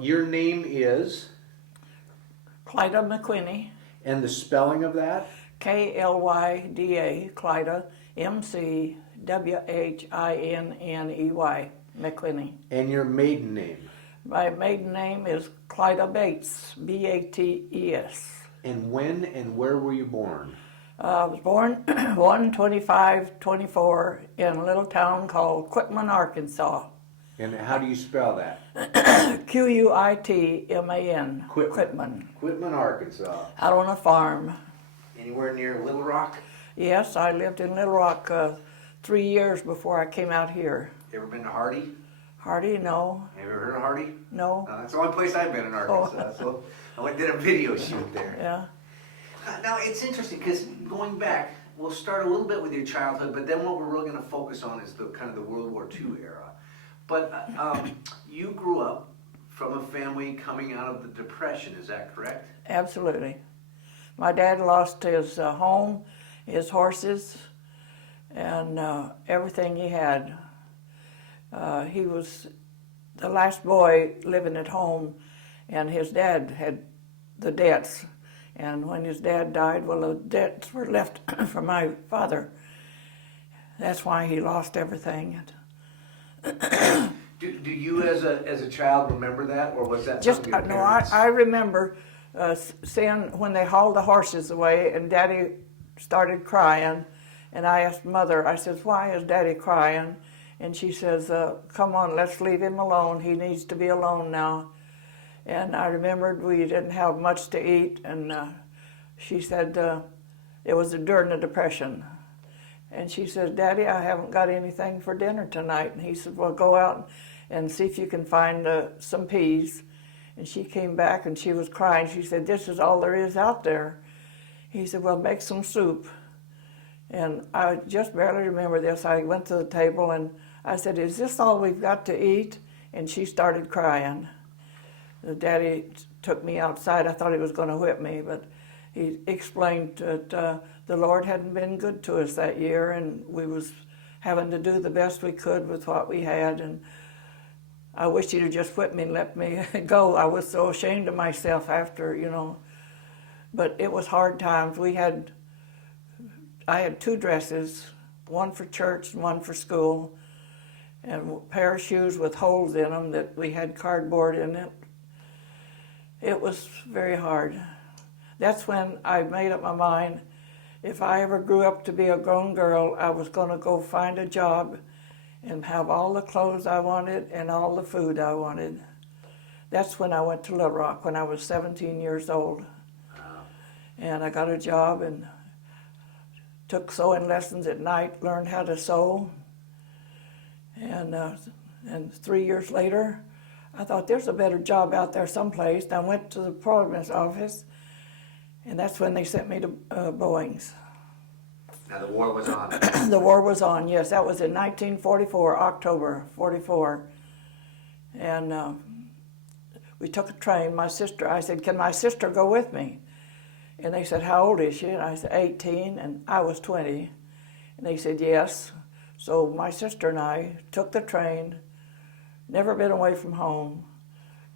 Your name is, Klyda McWhinney, and the spelling of that? Klyda, Klyda, McWhinney, McWhinney. And your maiden name? My maiden name is Klyda Bates, Bates. And when and where were you born? I was born 1/25/24 in a little town called Quitman, Arkansas. And how do you spell that? Quitman. Quitman. Quitman, Arkansas. Out on a farm. Anywhere near Little Rock? Yes, I lived in Little Rock 3 years before I came out here. You ever been to Hardy? Hardy, no. Have you ever heard of Hardy? No. That's the only place I've been in Arkansas. So I went and did a video shoot there. Yeah. Now it's interesting because going back, we'll start a little bit with your childhood, but then what we're really going to focus on is the kind of the World War II era. But you grew up from a family coming out of the Depression, is that correct? Absolutely. My dad lost his home, his horses, and everything he had. He was the last boy living at home, and his dad had the debts. And when his dad died, well, the debts were left for my father. That's why he lost everything. Do you as a child remember that, or was that Just something your no, parents? I remember seeing when they hauled the horses away, and Daddy started crying, and I asked Mother, I says, "Why is Daddy crying?" And she says, "Come on, let's leave him alone. He needs to be alone now." And I remembered we didn't have much to eat, and she said it was during the Depression. And she says, "Daddy, I haven't got anything for dinner tonight." And he said, "Well, go out and see if you can find some peas." And she came back and she was crying. She said, "This is all there is out there." He said, "Well, make some soup." And I just barely remember this. I went to the table and I said, "Is this all we've got to eat?" And she started crying. Daddy took me outside. I thought he was going to whip me, but he explained that the Lord hadn't been good to us that year, and we was having to do the best we could with what we had. And I wish he'd have just whipped me and let me go. I was so ashamed of myself after, But it was hard times. I had 2 dresses, one for church and one for school, and a pair of shoes with holes in them that we had cardboard in it. It was very hard. That's when I made up my mind, if I ever grew up to be a grown girl, I was going to go find a job and have all the clothes I wanted and all the food I wanted. That's when I went to Little Rock, when I was 17 years old. And I got a job and took sewing lessons at night, learned how to sew. And 3 years later, I thought there's a better job out there someplace. And I went to the provost office, and that's when they sent me to Boeing's. Now the war was on. The war was on, yes. That was in 1944, October 44. And we took a train. I said, "Can my sister go with me?" And they said, "How old is she?" And I said, 18, and I was 20. And they said, "Yes." So my sister and I took the train, never been away from home,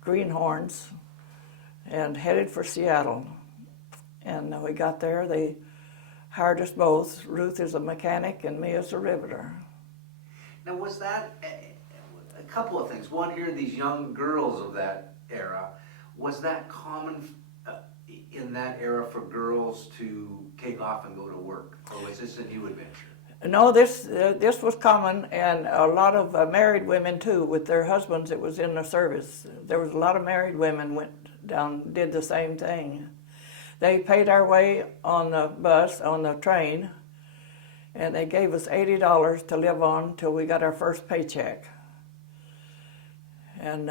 greenhorns, and headed for Seattle. And we got there. They hired us both. Ruth is a mechanic and me as a riveter. Now was that a couple of things? One, here, these young girls of that era, was that common in that era for girls to take off and go to work, or was this a new adventure? No, this was common, and a lot of married women too, with their husbands that was in the service. There was a lot of married women went down, did the same thing. They paid our way on the bus, on the train, and they gave us $80 to live on till we got our first paycheck. And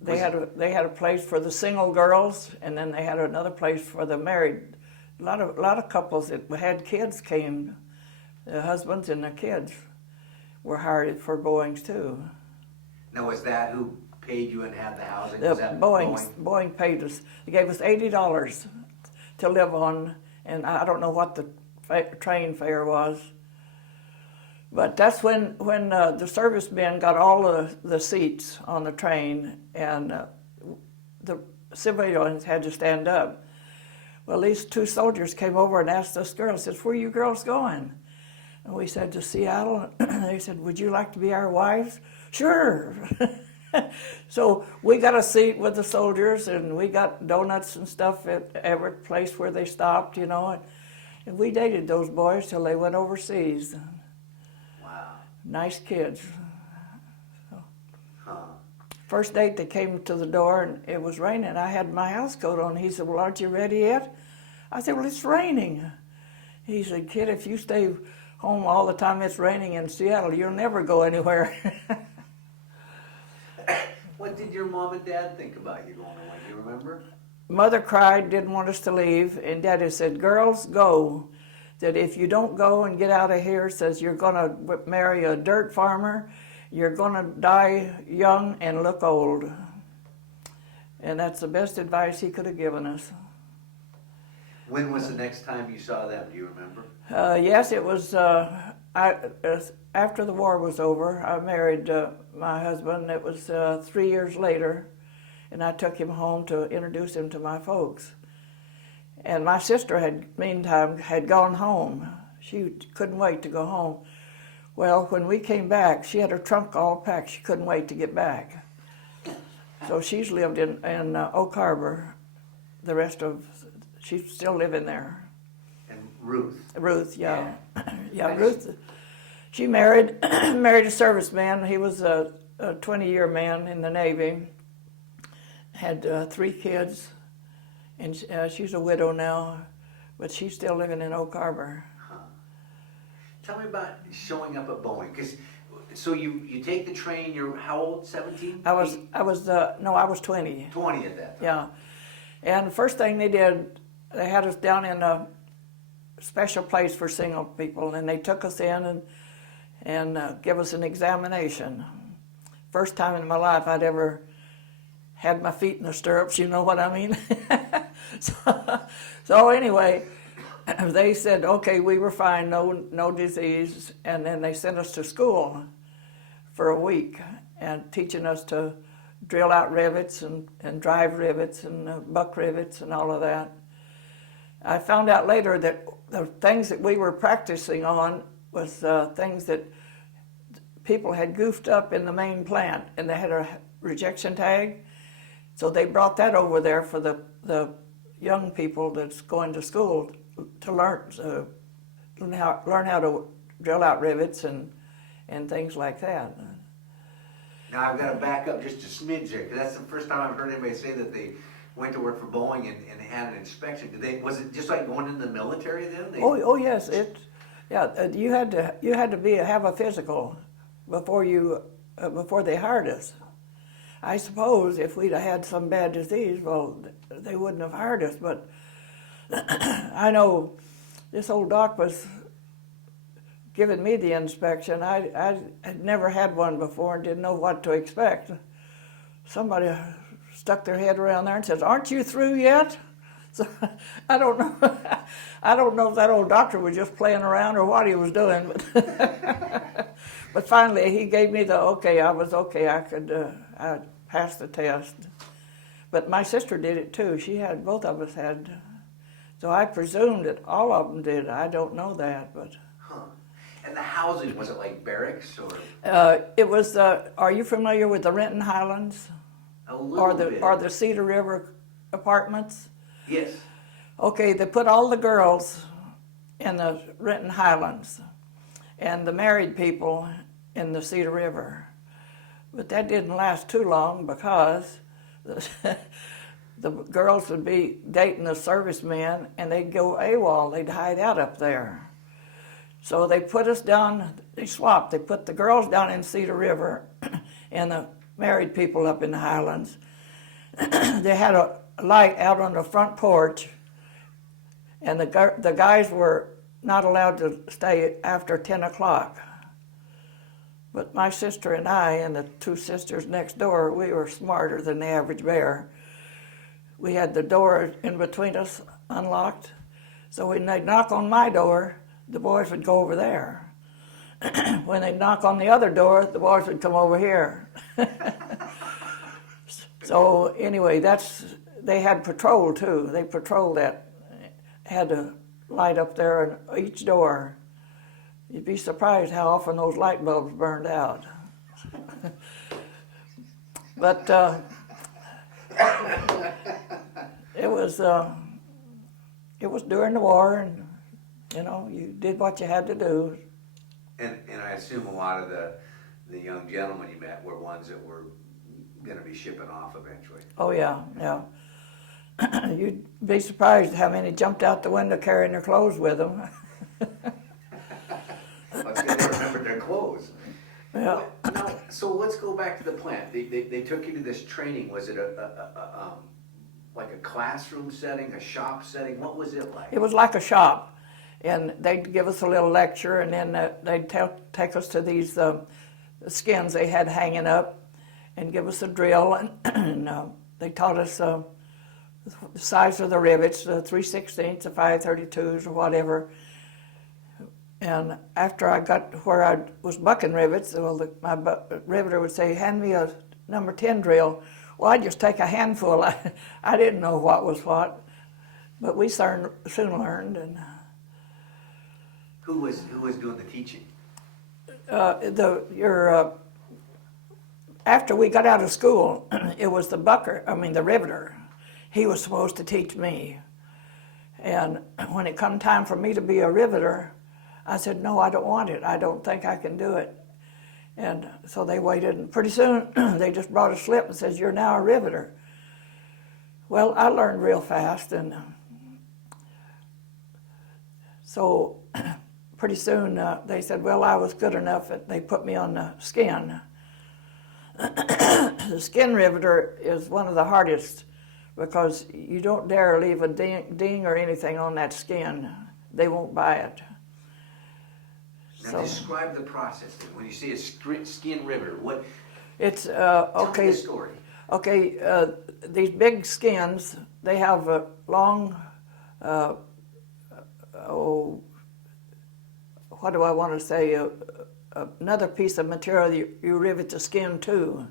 they had a place for the single girls, and then they had another place for the married. A lot of couples that had kids came. The husbands and the kids were hired for Boeing's too. Now was that who paid you and had the housing? The Was that Boeing paid us. They gave us $80 to live on, and I don't know what the train fare was. But that's when the servicemen got all the seats on the train, and the civilians had to stand up. Well, these two soldiers came over and asked us girls, says, "Where are you girls going?" And we said, "To Seattle." They said, "Would you like to be our wives?" "Sure." So we got a seat with the soldiers, and we got donuts and stuff at every place where they stopped, you know. And we dated those boys till they went overseas. Wow. Nice kids. Huh. First date, they came to the door, and it was raining. I had my house coat on. He said, "Well, aren't you ready yet?" I said, "Well, it's raining." He said, "Kid, if you stay home all the time it's raining in Seattle, you'll never go anywhere." What did your mom and dad think about you going away? Do you remember? Mother cried, didn't want us to leave, and Daddy said, "Girls, go. That if you don't go and get out of here," says, "you're going to marry a dirt farmer, you're going to die young and look old." And that's the best advice he could have given us. When was the next time you saw them? Do you remember? Yes, it was after the war was over. I married my husband. It was 3 years later, and I took him home to introduce him to my folks. And my sister meantime had gone home. She couldn't wait to go home. Well, when we came back, she had her trunk all packed. She couldn't wait to get back. So she's lived in Oak Harbor. She's still living there. And Ruth. Ruth, yeah. Yeah, Ruth. She married a serviceman. He was a 20-year man in the Navy. Had 3 kids, and she's a widow now, but she's still living in Oak Harbor. Huh. Tell me about showing up at Boeing. So you take the train. You're how old? 17? I was 20. 20 at that time. Yeah, and the first thing they did, they had us down in a special place for single people, and they took us in and give us an examination. First time in my life I'd ever had my feet in the stirrups, you know what I mean? So anyway, they said, okay, we were fine, no disease, and then they sent us to school for a week and teaching us to drill out rivets and drive rivets and buck rivets and all of that. I found out later that the things that we were practicing on was things that people had goofed up in the main plant, and they had a rejection tag. So they brought that over there for the young people that's going to school to learn how to drill out rivets and things like that. Now I've got to back up just a smidge there, because that's the first time I've heard anybody say that they went to work for Boeing and had an inspection. Was it just like going into the military then? Oh yes, you had to have a physical before they hired us. I suppose if we'd have had some bad disease, well, they wouldn't have hired us. But I know this old doc was giving me the inspection. I had never had one before and didn't know what to expect. Somebody stuck their head around there and says, "Aren't you through yet?" So I don't know. I don't know if that old doctor was just playing around or what he was doing, but finally he gave me the okay. I was okay. I passed the test. But my sister did it too. Both of us had. So I presumed that all of them did. I don't know that, but. Huh. And the housing, was it like barracks or? It was. Are you familiar with the Renton Highlands? A little bit. Or the Cedar River apartments? Yes. Okay, they put all the girls in the Renton Highlands and the married people in the Cedar River. But that didn't last too long because the girls would be dating the servicemen and they'd go AWOL, they'd hide out up there. So they put us down, they swapped. They put the girls down in Cedar River and the married people up in the Highlands. They had a light out on the front porch, and the guys were not allowed to stay after 10 o'clock. But my sister and I and the 2 sisters next door, we were smarter than the average bear. We had the door in between us unlocked, so when they'd knock on my door, the boys would go over there. when they knock on the other door, the boys would come over here. So anyway, they had patrol too. They patrolled that, had a light up there on each door. You'd be surprised how often those light bulbs burned out. But it was during the war, and you did what you had to do. And I assume a lot of the young gentlemen you met were ones that were going to be shipping off eventually. Oh yeah. You'd be surprised how many jumped out the window carrying their clothes with them. Let's get they remembered their clothes. Yeah. Now, so let's go back to the plant. They took you to this training. Was it like a classroom setting, a shop setting? What was it like? It was like a shop, and they'd give us a little lecture, and then they'd take us to these skins they had hanging up, and give us a drill, and they taught us the size of the rivets, the 3/16, the 5/32s, or whatever. And after I got where I was bucking rivets, well, my riveter would say, "Hand me a number 10 drill." Well, I'd just take a handful. I didn't know what was what, but we soon learned. And who was doing the teaching? After we got out of school, it was the riveter. He was supposed to teach me. And when it come time for me to be a riveter, I said, "No, I don't want it. I don't think I can do it." And so they waited, and pretty soon they just brought a slip and says, "You're now a riveter." Well, I learned real fast, and so pretty soon they said, well, I was good enough, and they put me on the skin. The skin riveter is one of the hardest because you don't dare leave a ding or anything on that skin. They won't buy it. Now describe the process. When you say a skin riveter, what? It's Tell okay. me the story. Okay, these big skins, they have a long, what do I want to say? Another piece of material you rivet the skin to,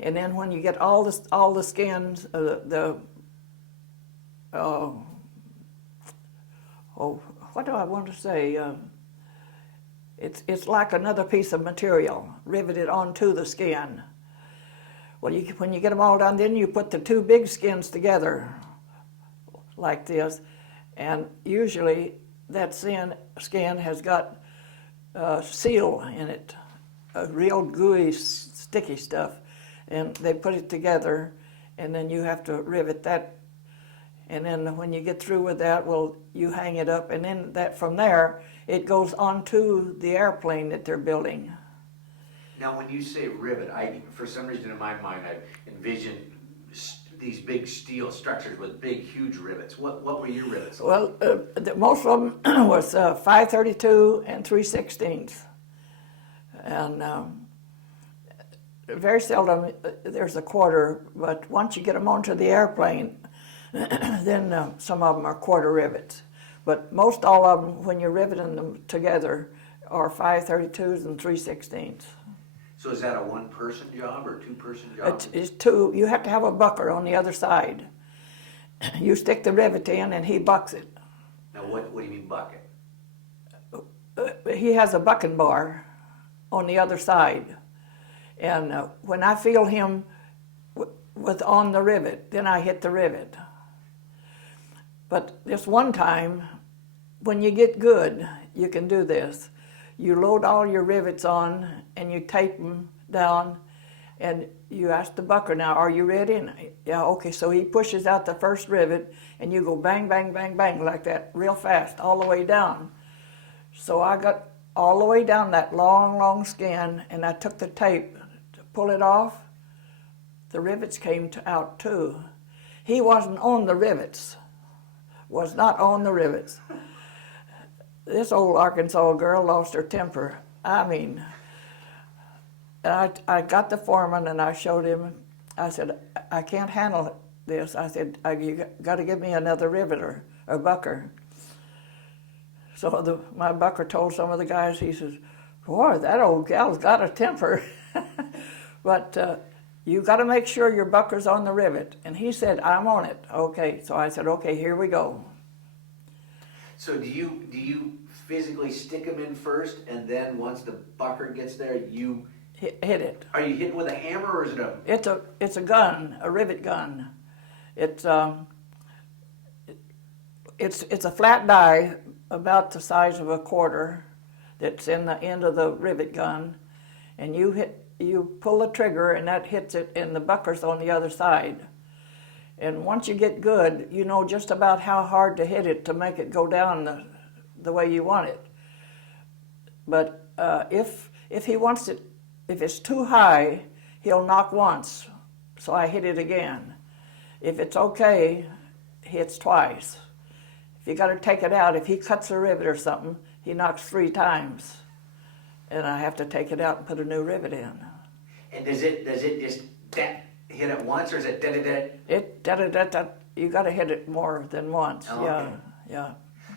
and then when you get all the skins, what do I want to say? It's like another piece of material riveted onto the skin. Well, when you get them all done, then you put the two big skins together like this, and usually that skin has got seal in it, a real gooey, sticky stuff, and they put it together, and then you have to rivet that, and then when you get through with that, well, you hang it up, and then from there, it goes onto the airplane that they're building. Now, when you say rivet, for some reason in my mind, I envision these big steel structures with big, huge rivets. What were your rivets like? Well, most of them was 5/32 and 3/16, and very seldom there's a quarter. But once you get them onto the airplane, then some of them are quarter rivets. But most all of them, when you're riveting them together, are 5/32s and 3/16. So is that a one-person job or a two-person job? It's two. You have to have a bucker on the other side. You stick the rivet in, and he bucks it. Now, what do you mean bucket? He has a bucking bar on the other side, and when I feel him with on the rivet, then I hit the rivet. But this one time, when you get good, you can do this. You load all your rivets on, and you tape them down, and you ask the bucker, now, are you ready? And yeah, okay, so he pushes out the first rivet, and you go bang, bang, bang, bang, like that, real fast, all the way down. So I got all the way down that long, long skin, and I took the tape to pull it off. The rivets came out too. He wasn't on the rivets, was not on the rivets. This old Arkansas girl lost her temper. I mean, I got the foreman and I showed him. I said, I can't handle this. I said, you got to give me another riveter, or bucker. So my bucker told some of the guys, he says, boy, that old gal's got a temper. But you got to make sure your bucker's on the rivet. And he said, I'm on it. Okay, so I said, okay, here we go. So do you physically stick them in first, and then once the bucker gets there, you Hit it. are you hitting with a hammer, or is it a? It's a gun, a rivet gun. It's a flat die about the size of a quarter that's in the end of the rivet gun, and you pull the trigger and that hits it, and the bucker's on the other side. And once you get good, you know just about how hard to hit it to make it go down the way you want it. But if he wants it, if it's too high, he'll knock once, so I hit it again. If it's okay, hits twice. If you got to take it out, if he cuts a rivet or something, he knocks 3 times, and I have to take it out and put a new rivet in. And does it just hit it once, or is it da-da-da? You got to hit it more than once. Oh, yeah, okay. yeah.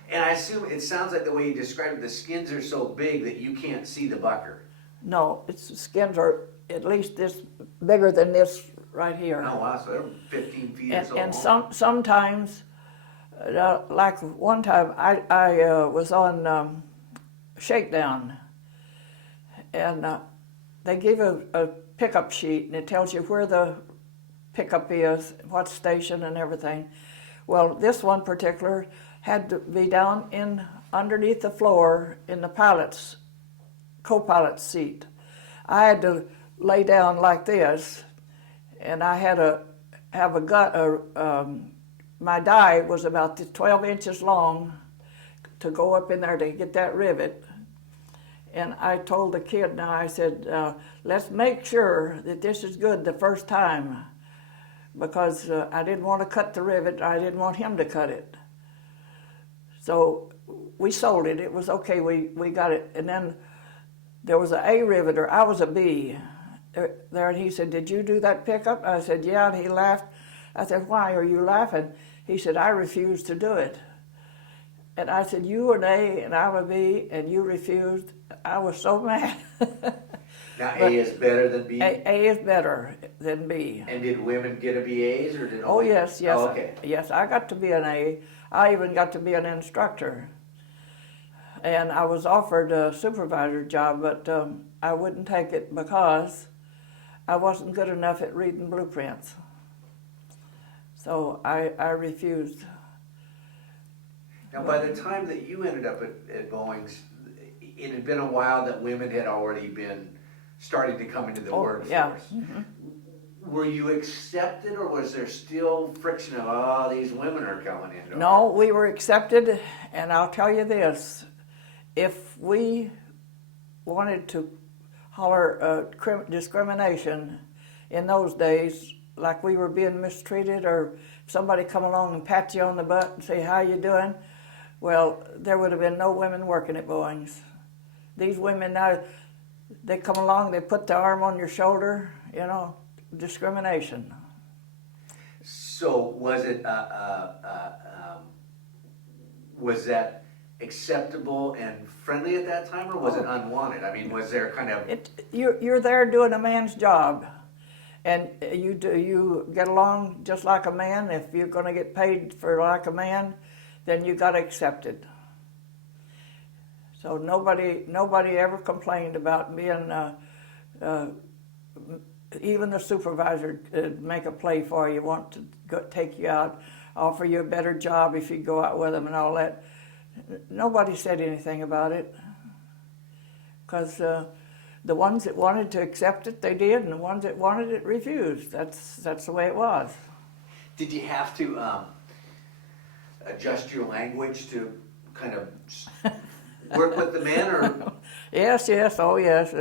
And I assume it sounds like the way you described it, the skins are so big that you can't see the bucker. No, the skins are at least this bigger than this right here. Oh wow, so they're 15 feet or so And long. sometimes, like one time, I was on shakedown, and they give a pickup sheet, and it tells you where the pickup is, what station, and everything. Well, this one particular had to be down in underneath the floor in the pilot's co-pilot's seat. I had to lay down like this, and I had to have a gun. My die was about 12 inches long to go up in there to get that rivet. And I told the kid, now I said, let's make sure that this is good the first time, because I didn't want to cut the rivet. I didn't want him to cut it. So we sold it. It was okay. We got it. And then there was an A riveter. I was a B there, and he said, did you do that pickup? I said, yeah, and he laughed. I said, why are you laughing? He said, I refuse to do it. And I said, you an A and I'm a B, and you refused. I was so mad. Now A is better than B? A is better than B. And did women get to be A's, or did Oh, only? yes. Oh, okay. Yes, I got to be an A. I even got to be an instructor. And I was offered a supervisor job, but I wouldn't take it because I wasn't good enough at reading blueprints. So I refused. Now, by the time that you ended up at Boeing's, it had been a while that women had already been starting to come into the workforce. Yeah. Mm-hmm. Were you accepted, or was there still friction of, oh, these women are coming in? No, we were accepted, and I'll tell you this. If we wanted to holler discrimination in those days, like we were being mistreated, or somebody come along and pat you on the butt and say, how you doing? Well, there would have been no women working at Boeing's. These women now, they come along, they put the arm on your shoulder, you know, discrimination. So was it, was that acceptable and friendly at that time, or was it unwanted? I mean, was there kind of... You're there doing a man's job, and you get along just like a man. If you're going to get paid for like a man, then you got to accept it. So nobody ever complained about being, even the supervisor make a play for you, want to take you out, offer you a better job if you go out with them and all that. Nobody said anything about it, because the ones that wanted to accept it, they did, and the ones that wanted it refused. That's the way it was. Did you have to adjust your language to kind of work with the men, or? Yes, oh yes.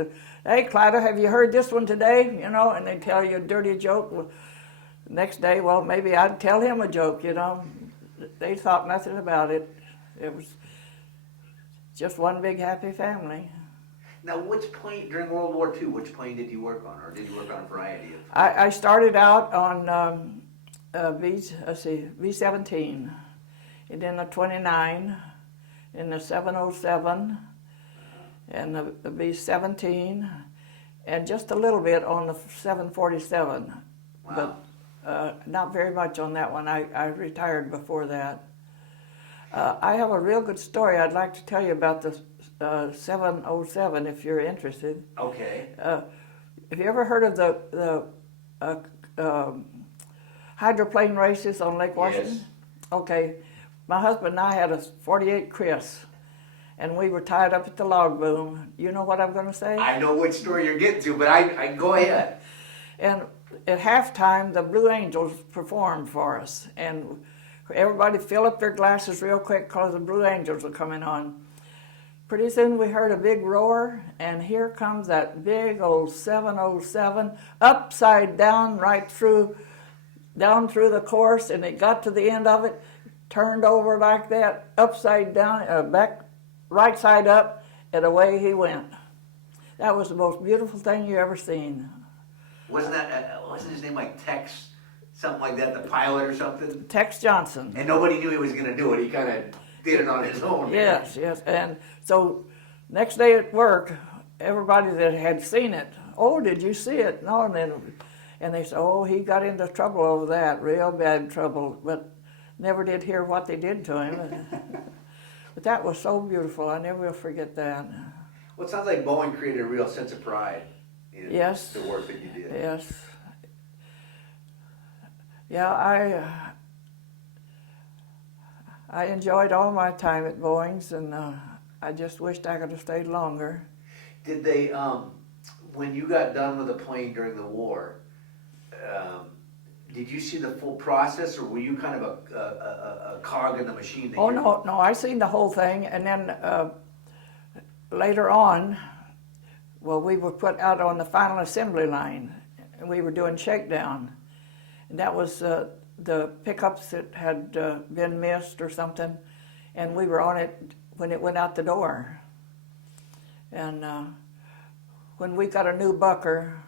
Hey, Klyda, have you heard this one today? You know, and they tell you a dirty joke. Well, next day, well, maybe I'd tell him a joke, you know. They thought nothing about it. It was just one big happy family. Now, which plane, during World War II, which plane did you work on, or did you work on a variety of? I started out on V-17, and then a 29, in the 707 and the B-17 and just a little bit on the 747. Wow. But not very much on that one. I retired before that. I have a real good story I'd like to tell you about the 707 if you're interested. Okay. Have you ever heard of the hydroplane races on Lake Washington? Yes. Okay. My husband and I had a 48 Chris, and we were tied up at the log boom. You know what I'm going to say? I know which story you're getting to, but I go ahead. And at halftime, the Blue Angels performed for us, and everybody fill up their glasses real quick because the Blue Angels were coming on. Pretty soon we heard a big roar, and here comes that big old 707 upside down down through the course, and it got to the end of it, turned over like that, upside down, back, right side up, and away he went. That was the most beautiful thing you ever seen. Wasn't his name like Tex, something like that, the pilot or something? Tex Johnson. And nobody knew he was going to do it. He kind of did it on his own. Yes, yes. And so next day at work, everybody that had seen it, oh, did you see it? No, and they said, oh, he got into trouble over that, real bad trouble, but never did hear what they did to him. But that was so beautiful. I never will forget that. Well, it sounds like Boeing created a real sense of pride in Yes. the work that you did. Yes. Yeah, I enjoyed all my time at Boeing's, and I just wished I could have stayed longer. Did they, when you got done with the plane during the war, did you see the full process, or were you kind of a cog in the machine? Oh, no, I seen the whole thing, and then later on, well, we were put out on the final assembly line, and we were doing shakedown. And that was the pickups that had been missed or something, and we were on it when it went out the door. And when we got a new bucker,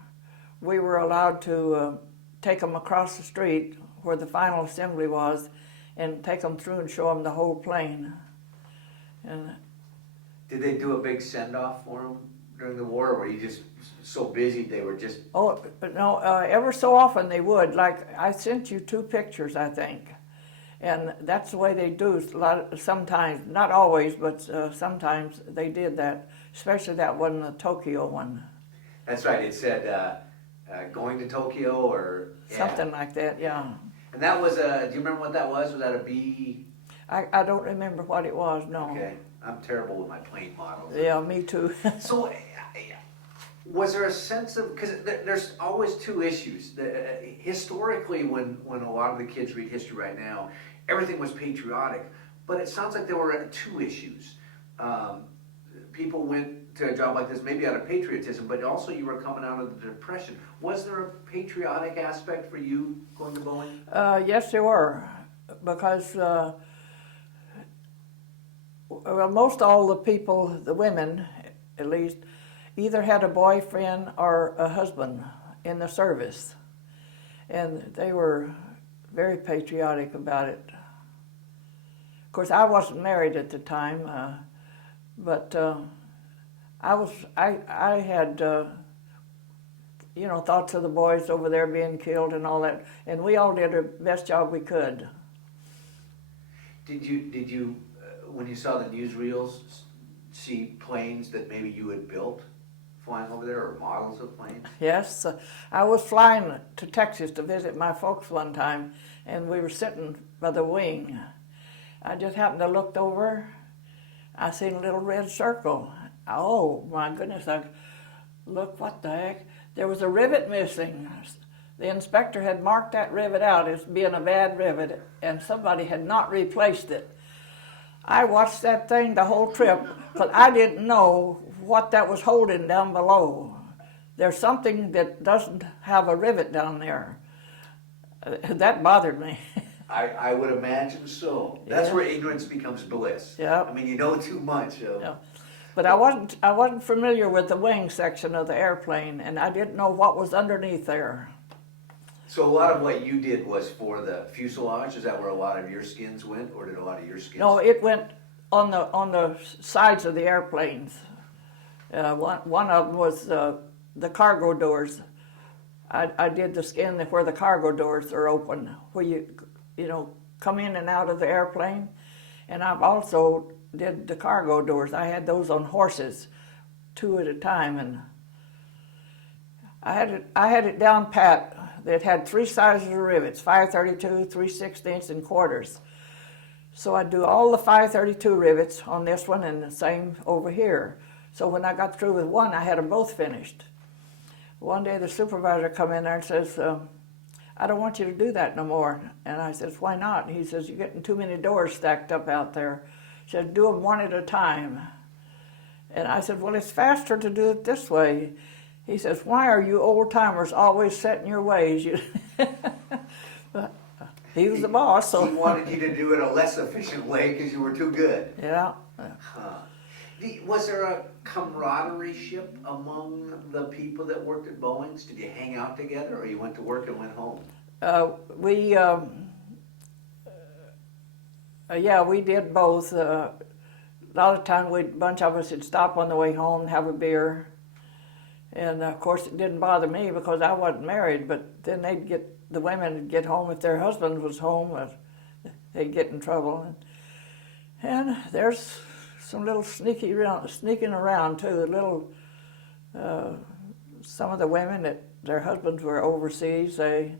we were allowed to take them across the street where the final assembly was and take them through and show them the whole plane. And did they do a big send-off for them during the war, or were you just so busy they were just... Oh, no, ever so often they would. Like, I sent you 2 pictures, I think. And that's the way they do sometimes, not always, but sometimes they did that, especially that one, the Tokyo one. That's right, it said going to Tokyo or... Yeah. Something like that, yeah. And that was do you remember what that was? Was that a B? I don't remember what it was, no. Okay, I'm terrible with my plane models. Yeah, me too. So, was there a sense of, because there's always 2 issues. Historically, when a lot of the kids read history right now, everything was patriotic, but it sounds like there were 2 issues. People went to a job like this maybe out of patriotism, but also you were coming out of the Depression. Was there a patriotic aspect for you going to Boeing? Yes, there were, because well, most all the people, the women at least, either had a boyfriend or a husband in the service, and they were very patriotic about it. Of course, I wasn't married at the time, but I had thoughts of the boys over there being killed and all that, and we all did the best job we could. Did you when you saw the newsreels see planes that maybe you had built flying over there, or models of planes? Yes, I was flying to Texas to visit my folks one time, and we were sitting by the wing. I just happened to look over. I seen a little red circle. Oh my goodness! Look, what the heck? There was a rivet missing. The inspector had marked that rivet out as being a bad rivet, and somebody had not replaced it. I watched that thing the whole trip, because I didn't know what that was holding down below. There's something that doesn't have a rivet down there. That bothered me. I would imagine so. That's where ignorance becomes bliss. Yeah. I mean, you know too much. So. Yeah. But I wasn't familiar with the wing section of the airplane, and I didn't know what was underneath there. So a lot of what you did was for the fuselage? Is that where a lot of your skins went, or did a lot of your skins? No, it went on the sides of the airplanes. One of them was the cargo doors. I did the skin where the cargo doors are open, where you know, come in and out of the airplane. And I've also did the cargo doors. I had those on horses, 2 at a time, and I had it down pat. It had 3 sizes of rivets, 532, 3/16, and quarters. So I'd do all the 532 rivets on this one and the same over here. So when I got through with one, I had them both finished. One day the supervisor come in there and says, I don't want you to do that no more. And I says, why not? He says, you're getting too many doors stacked up out there. He said, do them one at a time. And I said, well, it's faster to do it this way. He says, why are you old-timers always set in your ways? But he was the boss. So. He wanted you to do it a less efficient way because you were too good. Yeah. Huh. Was there a camaraderie among the people that worked at Boeing's? Did you hang out together, or you went to work and went home? We did both. A lot of time, a bunch of us would stop on the way home and have a beer. And of course, it didn't bother me because I wasn't married. But then the women would get home if their husband was home. They'd get in trouble. And there's some little sneaking around too. Some of the women that their husbands were overseas, they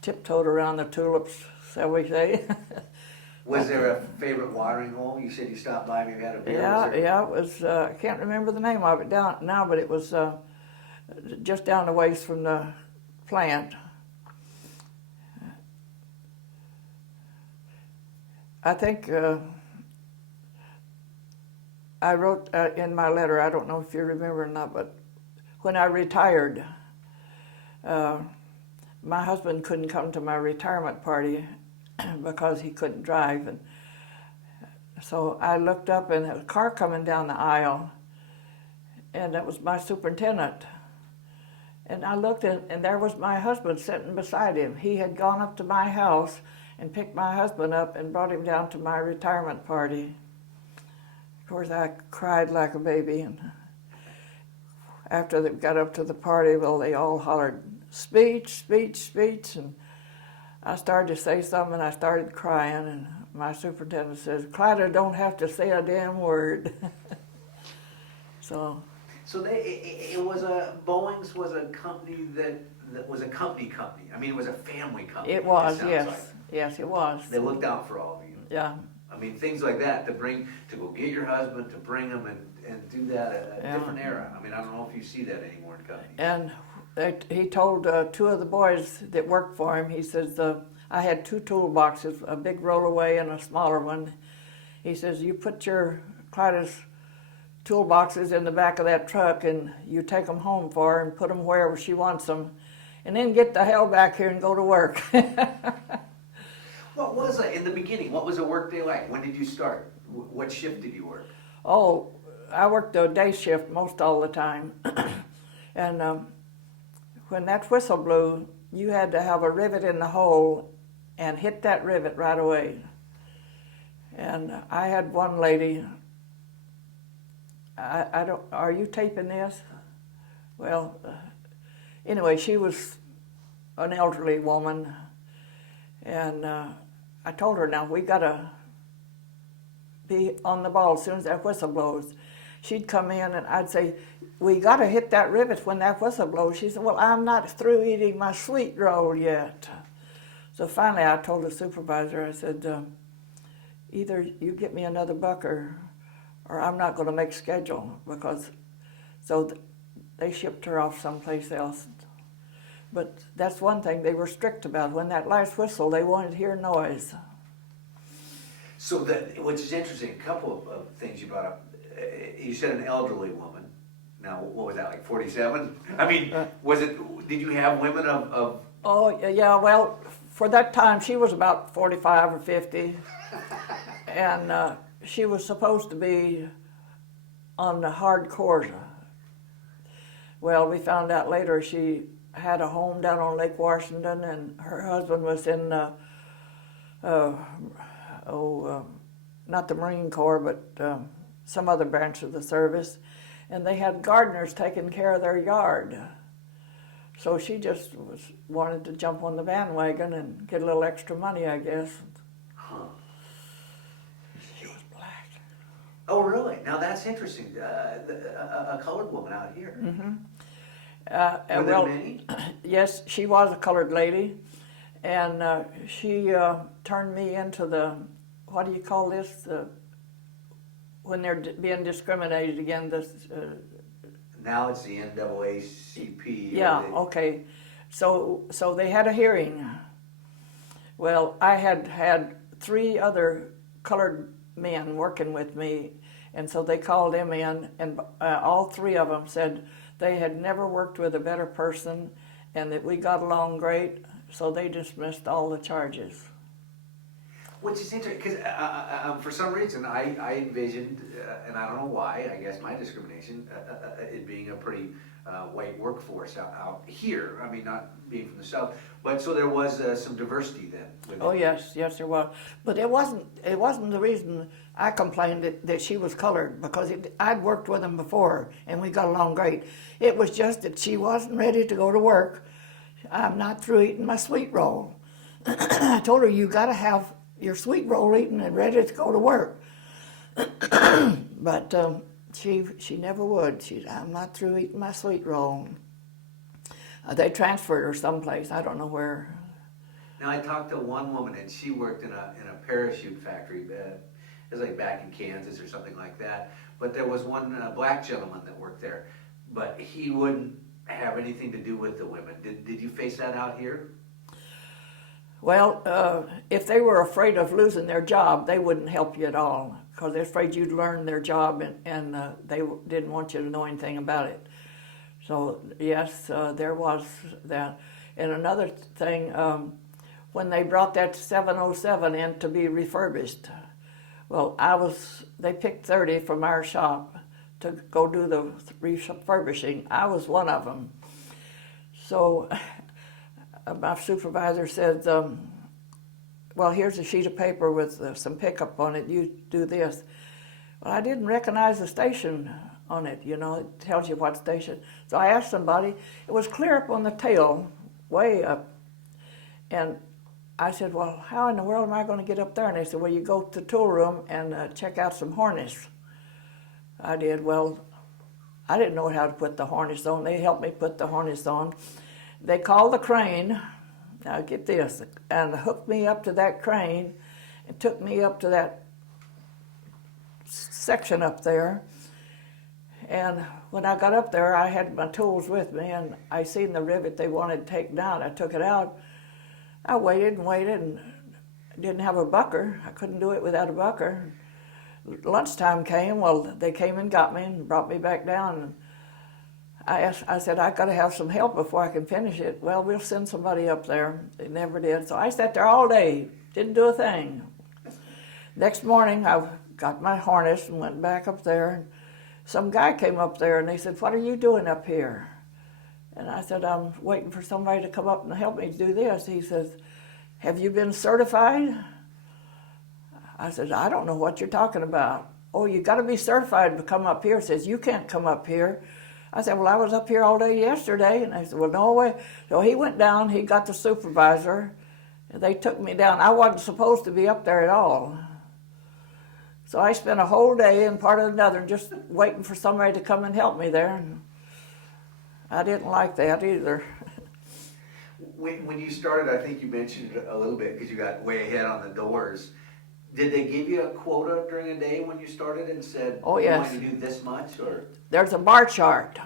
tiptoed around the tulips, shall we say. Was there a favorite watering hole? You said you stopped by, maybe had a beer. Yeah, it was. I can't remember the name of it now, but it was just down the ways from the plant. I think I wrote in my letter, I don't know if you remember or not, but when I retired, my husband couldn't come to my retirement party because he couldn't drive. And so I looked up and there was a car coming down the aisle, and that was my superintendent. And I looked and there was my husband sitting beside him. He had gone up to my house and picked my husband up and brought him down to my retirement party. Of course, I cried like a baby. And after they got up to the party, well, they all hollered, speech, speech, speech. And I started to say something, and I started crying. And my superintendent says, Klyda don't have to say a damn word. So Boeing's was a company that was a company. I mean, it was a family company. It was, yes. like. Yes, it was. They looked out for all of you. Yeah. I mean, things like that, to go get your husband, to bring him and do that at a different era. I mean, I don't know if you see that anymore in companies. And he told 2 of the boys that worked for him, he says, I had 2 toolboxes, a big rollaway and a smaller one. He says, you put your Klyda's toolboxes in the back of that truck and you take them home for her and put them wherever she wants them, and then get the hell back here and go to work. What was it in the beginning? What was a work day like? When did you start? What shift did you work? Oh, I worked a day shift most all the time. And when that whistle blew, you had to have a rivet in the hole and hit that rivet right away. And I had one lady, are you taping this? Well, anyway, she was an elderly woman, and I told her, now we gotta be on the ball as soon as that whistle blows. She'd come in and I'd say, we gotta hit that rivet when that whistle blows. She said, well, I'm not through eating my sweet roll yet. So finally I told the supervisor, I said, either you get me another buck or I'm not gonna make schedule, because, so they shipped her off someplace else. But that's one thing they were strict about. When that last whistle, they wanted to hear noise. So which is interesting, a couple of things you brought up. You said an elderly woman. Now, what was that, like 47? I mean, did you have women of... Oh, yeah, well, for that time, she was about 45 or 50. And she was supposed to be on the hardcore. Well, we found out later she had a home down on Lake Washington, and her husband was in not the Marine Corps, but some other branch of the service, and they had gardeners taking care of their yard. So she just wanted to jump on the bandwagon and get a little extra money, I guess. Huh. She was black. Oh, really? Now that's interesting. A colored woman out here. Mm-hmm. Were there many? Yes, she was a colored lady, and she turned me into the, what do you call this? When they're being discriminated against. Now it's the NAACP. Yeah, okay. So they had a hearing. Well, I had 3 other colored men working with me, and so they called them in, and all 3 of them said they had never worked with a better person and that we got along great, so they dismissed all the charges. Which is interesting, because for some reason I envisioned, and I don't know why, I guess my discrimination, it being a pretty white workforce out here. I mean, not being from the South, but so there was some diversity then. Oh yes, there was. But it wasn't the reason I complained that she was colored, because I'd worked with them before and we got along great. It was just that she wasn't ready to go to work. I'm not through eating my sweet roll. I told her, you got to have your sweet roll eaten and ready to go to work. But she never would. I'm not through eating my sweet roll. They transferred her someplace. I don't know where. Now I talked to one woman, and she worked in a parachute factory. It was like back in Kansas or something like that. But there was one black gentleman that worked there, but he wouldn't have anything to do with the women. Did you face that out here? Well, if they were afraid of losing their job, they wouldn't help you at all, because they're afraid you'd learn their job, and they didn't want you to know anything about it. So yes, there was that. And another thing, when they brought that 707 in to be refurbished, well, they picked 30 from our shop to go do the refurbishing. I was one of them. So my supervisor said, well, here's a sheet of paper with some pickup on it. You do this. Well, I didn't recognize the station on it. You know, it tells you what station. So I asked somebody. It was clear up on the tail, way up. And I said, well, how in the world am I going to get up there? And they said, well, you go to the tool room and check out some harness. I did. Well, I didn't know how to put the harness on. They helped me put the harness on. They called the crane, now get this, and hooked me up to that crane and took me up to that section up there. And when I got up there, I had my tools with me, and I seen the rivet they wanted taken out. I took it out. I waited and didn't have a bucker. I couldn't do it without a bucker. Lunchtime came. Well, they came and got me and brought me back down. I said, I got to have some help before I can finish it. Well, we'll send somebody up there. They never did. So I sat there all day, didn't do a thing. Next morning, I got my harness and went back up there. Some guy came up there and they said, what are you doing up here? And I said, I'm waiting for somebody to come up and help me do this. He says, have you been certified? I said, I don't know what you're talking about. Oh, you got to be certified to come up here. He says, you can't come up here. I said, well, I was up here all day yesterday. And I said, well, no way. So he went down, he got the supervisor, and they took me down. I wasn't supposed to be up there at all. So I spent a whole day and part of another just waiting for somebody to come and help me there. And I didn't like that either. When you started, I think you mentioned it a little bit because you got way ahead on the doors. Did they give you a quota during a day when you started and said, oh, yes, you want to do this much? Or there's a bar chart,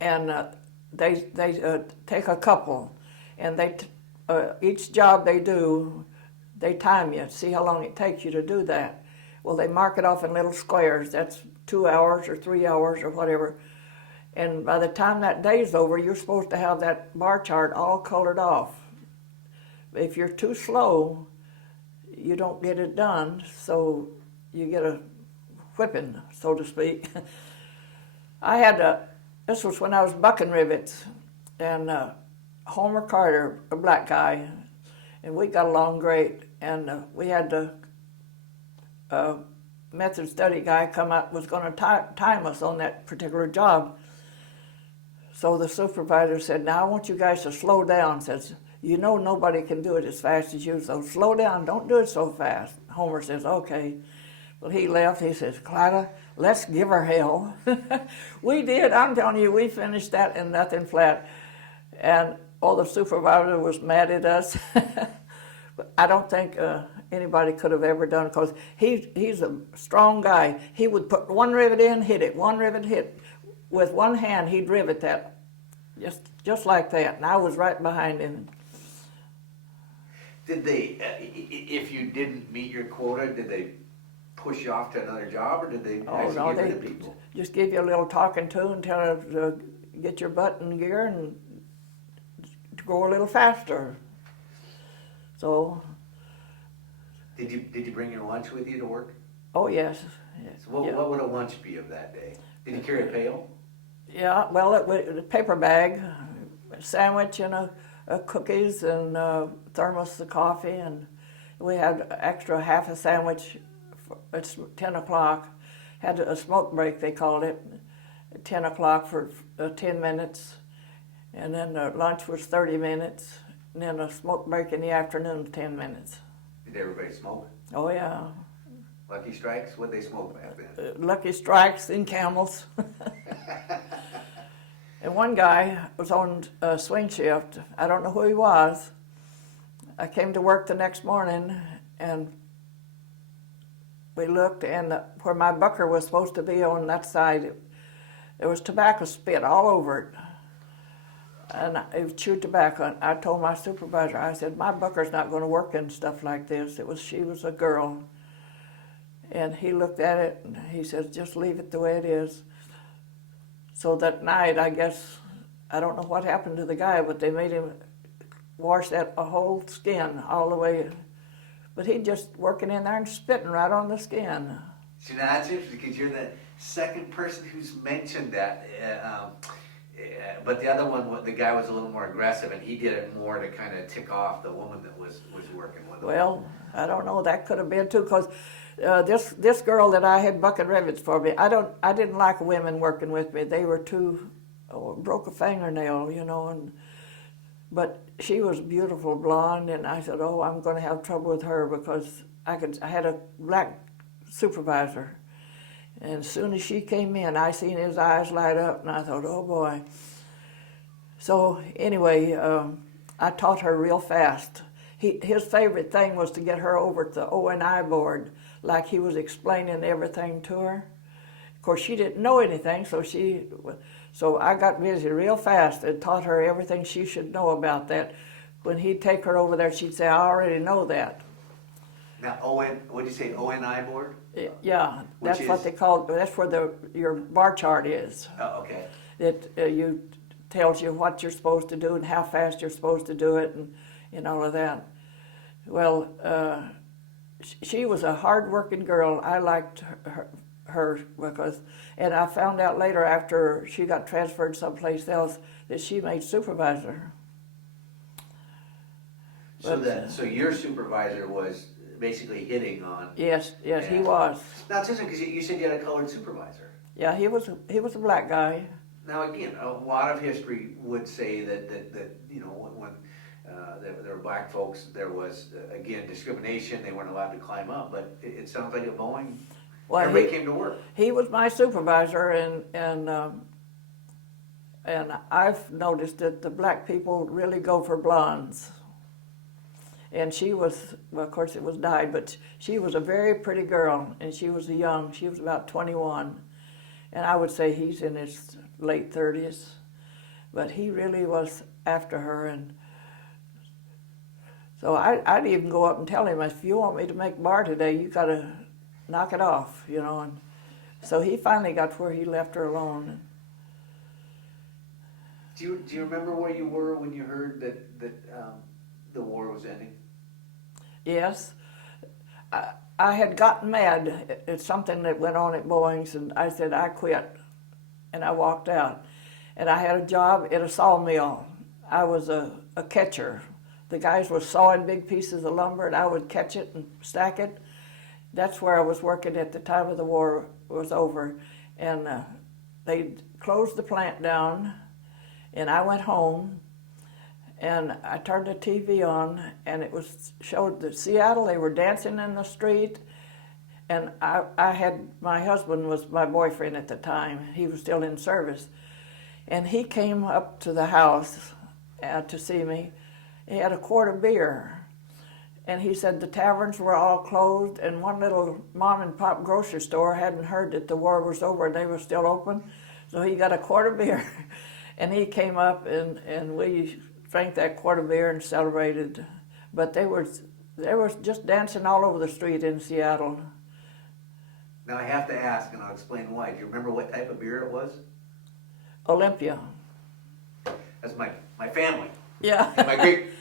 and they take a couple, and each job they do, they time you, see how long it takes you to do that. Well, they mark it off in little squares. That's 2 hours or 3 hours or whatever. And by the time that day's over, you're supposed to have that bar chart all colored off. If you're too slow, you don't get it done, so you get a whipping, so to speak. This was when I was bucking rivets, and Homer Carter, a black guy, and we got along great, and we had to method study guy come out, was going to time us on that particular job. So the supervisor said, now I want you guys to slow down. Says, you know nobody can do it as fast as you, so slow down, don't do it so fast. Homer says, okay. Well, he left. He says, Klyda, let's give her hell. We did. I'm telling you, we finished that in nothing flat. And the supervisor was mad at us. But I don't think anybody could have ever done it, because he's a strong guy. He would put one rivet in, hit it, one rivet, hit. With one hand, he'd rivet that, just like that. And I was right behind him. Did they, if you didn't meet your quota, did they push you off to another job, or did they actually get rid of people? Just give you a little talking to and tell you to get your butt in gear and to go a little faster. So. Did you bring your lunch with you to work? Oh yes. So what would a lunch be of that day? Did you carry a pail? Yeah, well, it was a paper bag, a sandwich and a cookies and a thermos of coffee, and we had extra half a sandwich. It's 10 o'clock. Had a smoke break, they called it, at 10 o'clock for 10 minutes, and then the lunch was 30 minutes, and then a smoke break in the afternoon, 10 minutes. Did everybody smoke? Oh yeah. Lucky Strikes? What'd they smoke back then? Lucky Strikes and Camels. And one guy was on a swing shift. I don't know who he was. I came to work the next morning, and we looked, and where my bucker was supposed to be on that side, there was tobacco spit all over it. And it was chewed tobacco. And I told my supervisor, I said, my bucker's not going to work in stuff like this. She was a girl. And he looked at it, and he says, just leave it the way it is. So that night, I guess, I don't know what happened to the guy, but they made him wash that whole skin all the way. But he just working in there and spitting right on the skin. See, now that's interesting, because you're the second person who's mentioned that. But the other one, the guy was a little more aggressive, and he did it more to kind of tick off the woman that was working with him. Well, I don't know. That could have been too, because this girl that I had bucking rivets for me, I didn't like women working with me. They were too, broke a fingernail, but she was beautiful, blonde, and I said, oh, I'm going to have trouble with her, because I had a black supervisor. And as soon as she came in, I seen his eyes light up, and I thought, oh boy. So anyway, I taught her real fast. His favorite thing was to get her over to the ONI board, like he was explaining everything to her. Of course, she didn't know anything, so I got busy real fast and taught her everything she should know about that. When he'd take her over there, she'd say, I already know that. Now, what did you say, ONI board? Yeah, that's what they call it. That's where your bar chart is. Oh, okay. It tells you what you're supposed to do and how fast you're supposed to do it and all of that. Well, she was a hard-working girl. I liked her because, and I found out later after she got transferred someplace else that she made supervisor. So your supervisor was basically hitting on. Yes, he was. Now it's interesting, because you said you had a colored supervisor. Yeah, he was a black guy. Now again, a lot of history would say that when there were black folks, there was again discrimination. They weren't allowed to climb up. But it sounds like at Boeing, everybody came to work. He was my supervisor, and I've noticed that the black people really go for blondes. And she was, well, of course it was dyed, but she was a very pretty girl, and she was about 21. And I would say he's in his late 30s, but he really was after her. And so I'd even go up and tell him, if you want me to make bar today, you got to knock it off, And so he finally got to where he left her alone. Do you remember where you were when you heard that the war was ending? Yes. I had gotten mad at something that went on at Boeing's, and I said, I quit. And I walked out. And I had a job at a sawmill. I was a catcher. The guys were sawing big pieces of lumber, and I would catch it and stack it. that's where I was working at the time of the war was over. And they closed the plant down, and I went home, and I turned the TV on, and it was showed that Seattle, they were dancing in the street, and I had, my husband was my boyfriend at the time, he was still in service, and he came up to the house to see me. He had a quart of beer, and he said the taverns were all closed, and one little mom and pop grocery store hadn't heard that the war was over and they were still open, so he got a quart of beer, and he came up, and we drank that quart of beer and celebrated. But they were just dancing all over the street in Seattle. Now I have to ask, and I'll explain why. Do you remember what type of beer it was? Olympia. That's my family. Yeah. And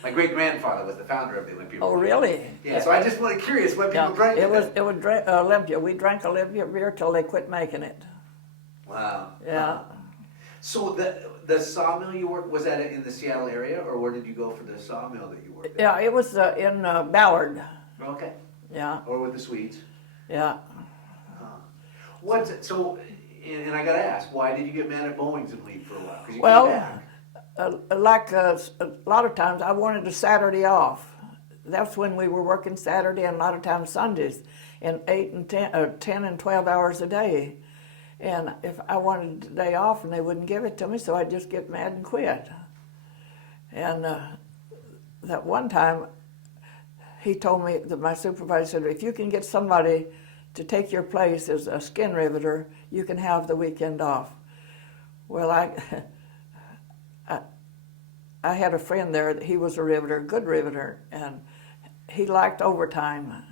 my great grandfather was the founder of the Olympia. Oh, really? Yeah. So I just was curious what people drank. It was Olympia. We drank Olympia beer till they quit making it. Wow. Yeah. So the sawmill you worked, was that in the Seattle area, or where did you go for the sawmill that you worked at? Yeah, it was in Ballard. Okay. Yeah. Or with the Swedes. Yeah. What's it, so? And I gotta ask, why did you get mad at Boeing's and leave for a while? 'Cause you Well, came back. a lot of times I wanted a Saturday off. That's when we were working Saturday and a lot of times Sundays, and 8 and 10 and 12 hours a day. And if I wanted a day off and they wouldn't give it to me, so I'd just get mad and quit. And that one time, he told me, that my supervisor said, if you can get somebody to take your place as a skin riveter, you can have the weekend off. Well, I had a friend there, that he was a riveter, good riveter, and he liked overtime.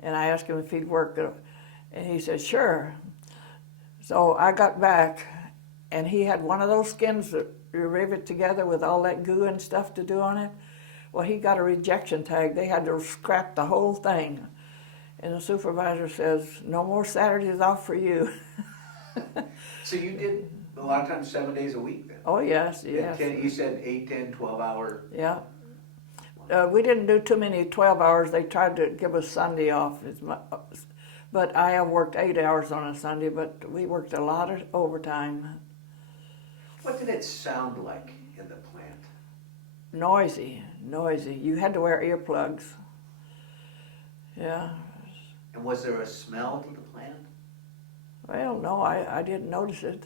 And I asked him if he'd work, and he said, sure. So I got back, and he had one of those skins that you rivet together with all that goo and stuff to do on it. Well, he got a rejection tag. They had to scrap the whole thing. And the supervisor says, no more Saturdays off for you. So you did a lot of times 7 days a week then? Oh, yes, yes. You said 8, 10, 12 hour. Yeah. We didn't do too many 12 hours. They tried to give us Sunday off. But I have worked 8 hours on a Sunday, but we worked a lot of overtime. What did it sound like in the plant? Noisy. You had to wear earplugs. Yeah. And was there a smell to the plant? Well, no, I didn't notice it.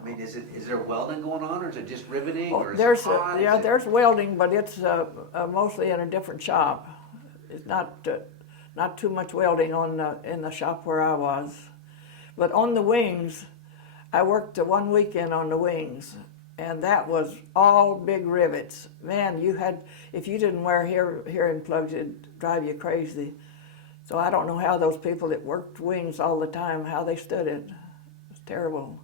I mean, is there welding going on, or is it just riveting, Oh, or is there's it hot? there's welding, but it's mostly in a different shop. It's not too much welding in the shop where I was. But on the wings, I worked one weekend on the wings, and that was all big rivets. Man, if you didn't wear hearing plugs, it'd drive you crazy. So I don't know how those people that worked wings all the time, how they stood it. It's terrible.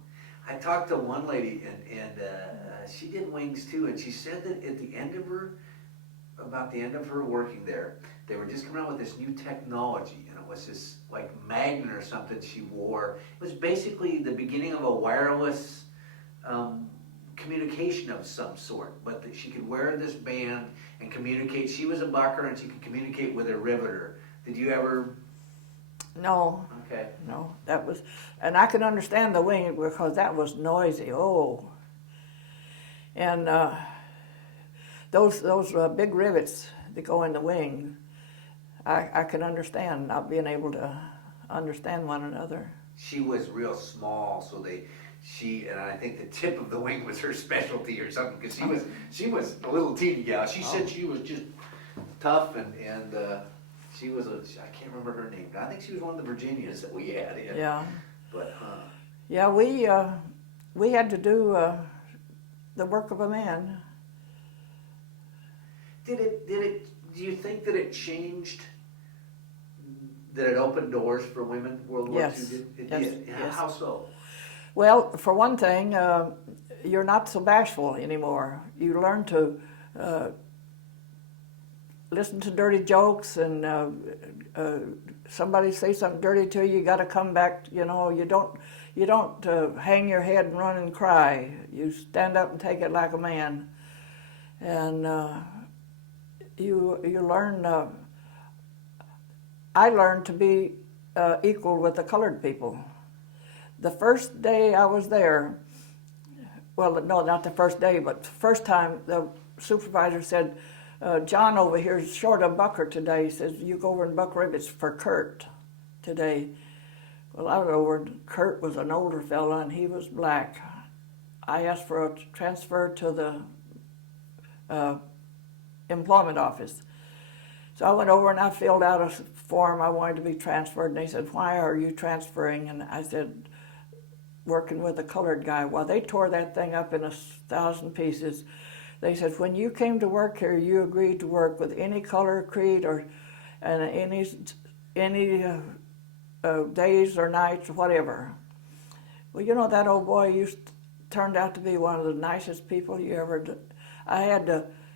I talked to one lady, and she did wings too, and she said that at the end of her working there, they were just coming out with this new technology, and it was this like magnet or something she wore. It was basically the beginning of a wireless communication of some sort, but that she could wear this band and communicate. She was a bucker, and she could communicate with a riveter. Did you ever? No. Okay. No, that was, and I can understand the wing because that was noisy. Oh. And those big rivets that go in the wing, I can understand not being able to understand one another. She was real small, so and I think the tip of the wing was her specialty or something, because she was a little teeny gal. She said she was just tough, and she was I can't remember her name, but I think she was one of the Virginias that we had in. Yeah. But yeah, we had to do the work of a man. do you think that it changed, that it opened doors for women, World War Yes. II? It Yes. did? Yes. How so? Well, for one thing, you're not so bashful anymore. You learn to listen to dirty jokes, and somebody say something dirty to you, you got to come back. You know, you don't hang your head and run and cry. You stand up and take it like a man, and you learn. I learned to be equal with the colored people. The first day I was there, well, no, not the first day, but the first time the supervisor said, John over here is short a bucker today. He says, you go over and buck rivets for Kurt today. Well, I went over, and Kurt was an older fella, and he was black. I asked for a transfer to the employment office. So I went over and I filled out a form. I wanted to be transferred, and they said, why are you transferring? And I said, working with a colored guy. Well, they tore that thing up in 1,000 pieces. They said, when you came to work here, you agreed to work with any color, creed, or any days or nights or whatever. Well, you know, that old boy turned out to be one of the nicest people you ever did.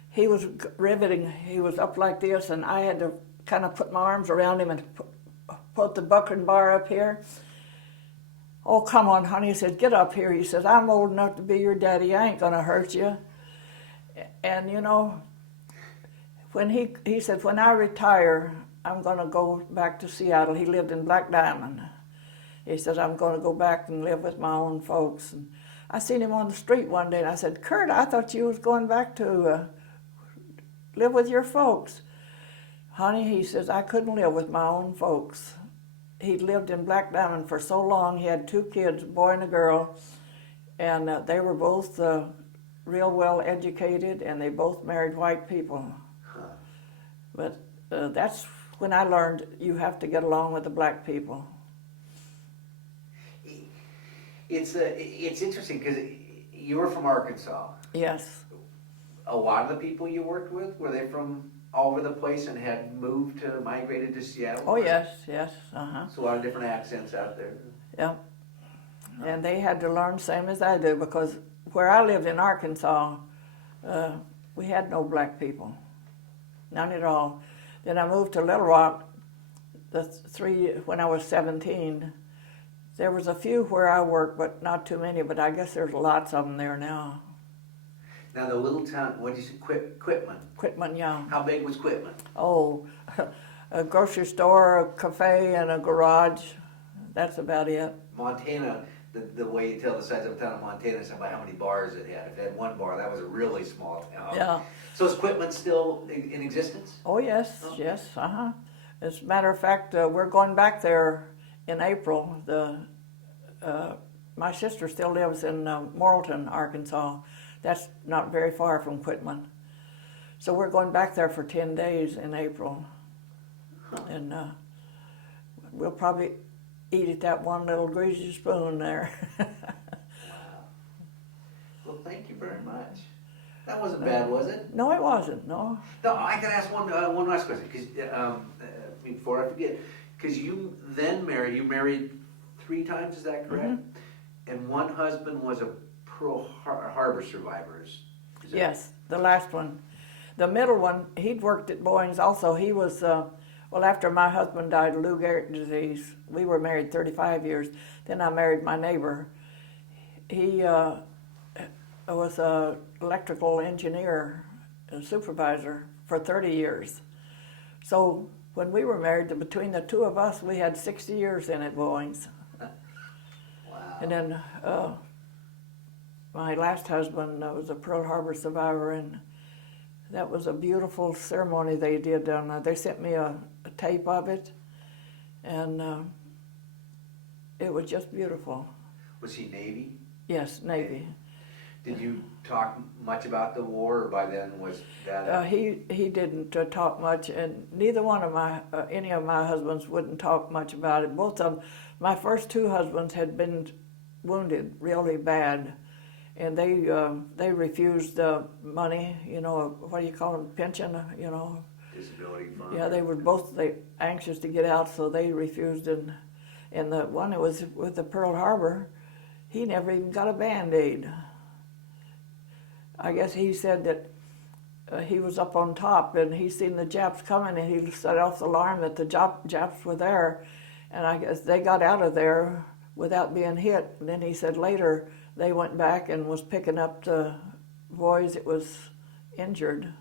He was riveting, he was up like this, and I had to kind of put my arms around him and put the buckling bar up here. Oh, come on, honey. He said, get up here. He says, I'm old enough to be your daddy. I ain't going to hurt you. And, you know, when he said, when I retire, I'm going to go back to Seattle. He lived in Black Diamond. He said, I'm going to go back and live with my own folks. And I seen him on the street one day, and I said, Kurt, I thought you was going back to live with your folks. Honey, he says, I couldn't live with my own folks. He'd lived in Black Diamond for so long. He had 2 kids, a boy and a girl, and they were both real well educated, and they both married white people. But that's when I learned you have to get along with the black people. It's interesting because you were from Arkansas. Yes. A lot of the people you worked with, were they from all over the place and had migrated to Seattle? Oh, yes, yes, uh-huh. So a lot of different accents out there. Yeah. And they had to learn same as I do, because where I lived in Arkansas, we had no black people. None at all. Then I moved to Little Rock when I was 17. There was a few where I worked, but not too many, but I guess there's lots of them there now. Now the little town, what did you say, Quitman? Quitman, yeah. How big was Quitman? Oh, a grocery store, a cafe, and a garage. That's about it. Montana, the way you tell the size of a town of Montana is by how many bars it had. If it had 1 bar, that was a really small town. Yeah. So is Quitman still in existence? Oh, yes, yes, uh-huh. As a matter of fact, we're going back there in April. My sister still lives in Morrilton, Arkansas. That's not very far from Quitman. So we're going back there for 10 days in April. And we'll probably eat at that one little greasy spoon there. Wow. Well, thank you very much. That wasn't bad, was it? No, it wasn't, no. No, I can ask one last question, because before I forget. Because you then married 3 times, is that correct? Mm-hmm. And one husband was a Pearl Harbor survivor. Yes, the last one. The middle one, he'd worked at Boeing's also. He was, after my husband died of Lou Gehrig disease, we were married 35 years. Then I married my neighbor. He was an electrical engineer, a supervisor for 30 years. So when we were married, between the 2 of us, we had 60 years in at Boeing's. Wow. And then my last husband was a Pearl Harbor survivor, and that was a beautiful ceremony they did down there. They sent me a tape of it, and it was just beautiful. Was he Navy? Yes, Navy. Did you talk much about the war, or by then was that? He didn't talk much, and neither one of any of my husbands wouldn't talk much about it. Both of them, my first 2 husbands had been wounded really bad, and they refused money. You know, what do you call them? Pension. You know. Disability fund. Yeah, they were both anxious to get out, so they refused. And the one that was with the Pearl Harbor, he never even got a Band-Aid. I guess he said that he was up on top and he seen the Japs coming, and he set off the alarm that the Japs were there, and I guess they got out of there without being hit. And then he said later they went back and was picking up the boys that was injured,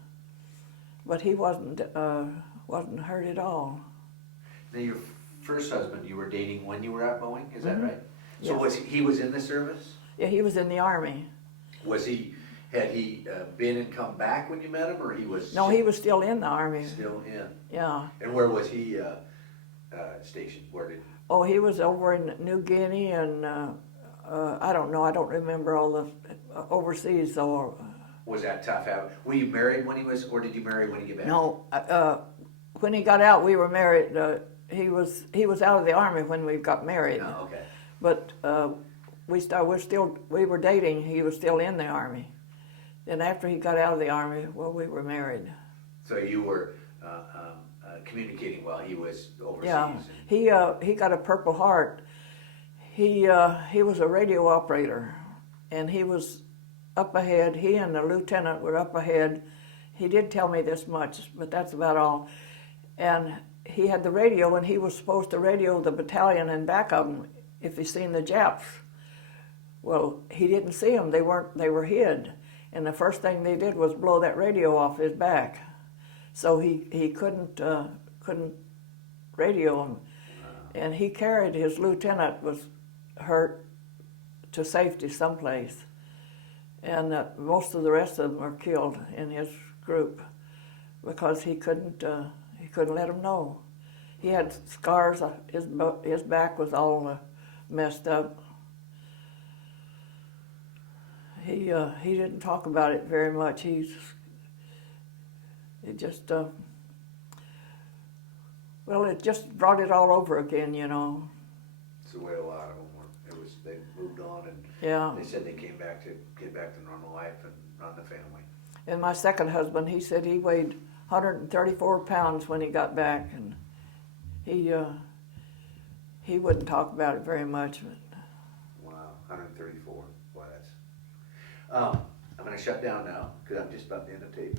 but he wasn't hurt at all. Now your first husband you were dating when you were at Boeing, is that right? So Yes. was he was in the service? Yeah, he was in the Army. Had he been and come back when you met him, or he was? No, he was still in the Army. Still in. Yeah. And where was he stationed? Where did? Oh, he was over in New Guinea and I don't know. I don't remember all the overseas though. Was that tough? Were you married when he was, or did you marry when he got back? No, when he got out, we were married. He was out of the Army when we got married. Oh, okay. But we were dating. He was still in the Army. Then after he got out of the Army, well, we were married. So you were communicating while he was overseas. Yeah, he got a Purple Heart. He was a radio operator, and he was up ahead. He and the lieutenant were up ahead. He did tell me this much, but that's about all. And he had the radio, and he was supposed to radio the battalion in back of him if he seen the Japs. Well, he didn't see them. They were hid. And the first thing they did was blow that radio off his back. So he couldn't radio them. And he carried his lieutenant was hurt to safety someplace. And most of the rest of them were killed in his group because he couldn't let them know. He had scars. His back was all messed up. He didn't talk about it very much. It just brought it all over again, you know. It's the way a lot of them were. They moved on, and Yeah. they said they came back to get back to normal life and run the family. And my second husband, he said he weighed 134 pounds when he got back, and he wouldn't talk about it very much. But Wow, 134. Wow, that's. I'm going to shut down now because I'm just about to end the tape.